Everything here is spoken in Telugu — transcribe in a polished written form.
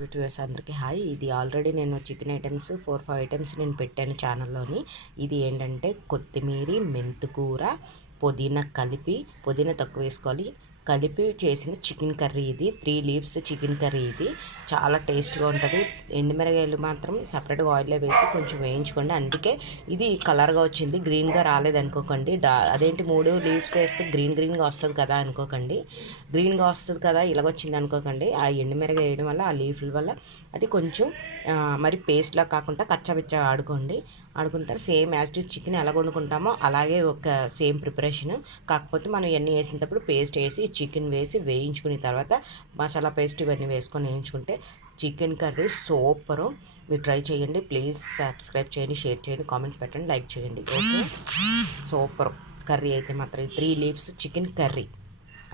వ్యూవర్స్ అందరికీ హాయ్. ఇది ఆల్రెడీ నేను చికెన్ ఐటమ్స్ 4-5 ఐటమ్స్ నేను పెట్టాను ఛానల్లోని. ఇది ఏంటంటే కొత్తిమీర, మెంతుకూర, పుదీనా కలిపి, పుదీనా తక్కువ వేసుకోవాలి, కలిపి చేసిన చికెన్ కర్రీ. ఇది 3 లీవ్స్ చికెన్ కర్రీ. ఇది చాలా టేస్ట్గా ఉంటుంది. ఎండుమిరగాయలు మాత్రం సపరేట్గా ఆయిల్లో వేసి కొంచెం వేయించుకోండి. అందుకే ఇది కలర్గా వచ్చింది, గ్రీన్గా రాలేదనుకోకండి. అదేంటి 3 లీవ్స్ వేస్తే గ్రీన్గా వస్తుంది కదా అనుకోకండి. గ్రీన్గా వస్తుంది కదా ఇలాగొచ్చింది అనుకోకండి. ఆ ఎండుమిరగాయ వేయడం వల్ల, ఆ లీఫ్ల వల్ల అది కొంచెం మరి పేస్ట్లా కాకుండా కచ్చాపిచ్చా ఆడుకున్న తర్వాత సేమ్ యాజ్ ఇట్ చికెన్ ఎలా వండుకుంటామో అలాగే ఒక సేమ్ ప్రిపరేషన్. కాకపోతే మనం ఇవన్నీ వేసినప్పుడు పేస్ట్ వేసి చికెన్ వేసి వేయించుకున్న తర్వాత మసాలా పేస్ట్ ఇవన్నీ వేసుకొని వేయించుకుంటే చికెన్ కర్రీ సూపరు. మీరు ట్రై చేయండి. ప్లీజ్ సబ్స్క్రైబ్ చేయండి, షేర్ చేయండి, కామెంట్స్ పెట్టండి, లైక్ చేయండి. ఓకే, సూపర్ కర్రీ అయితే మాత్రం 3 లీవ్స్ చికెన్ కర్రీ.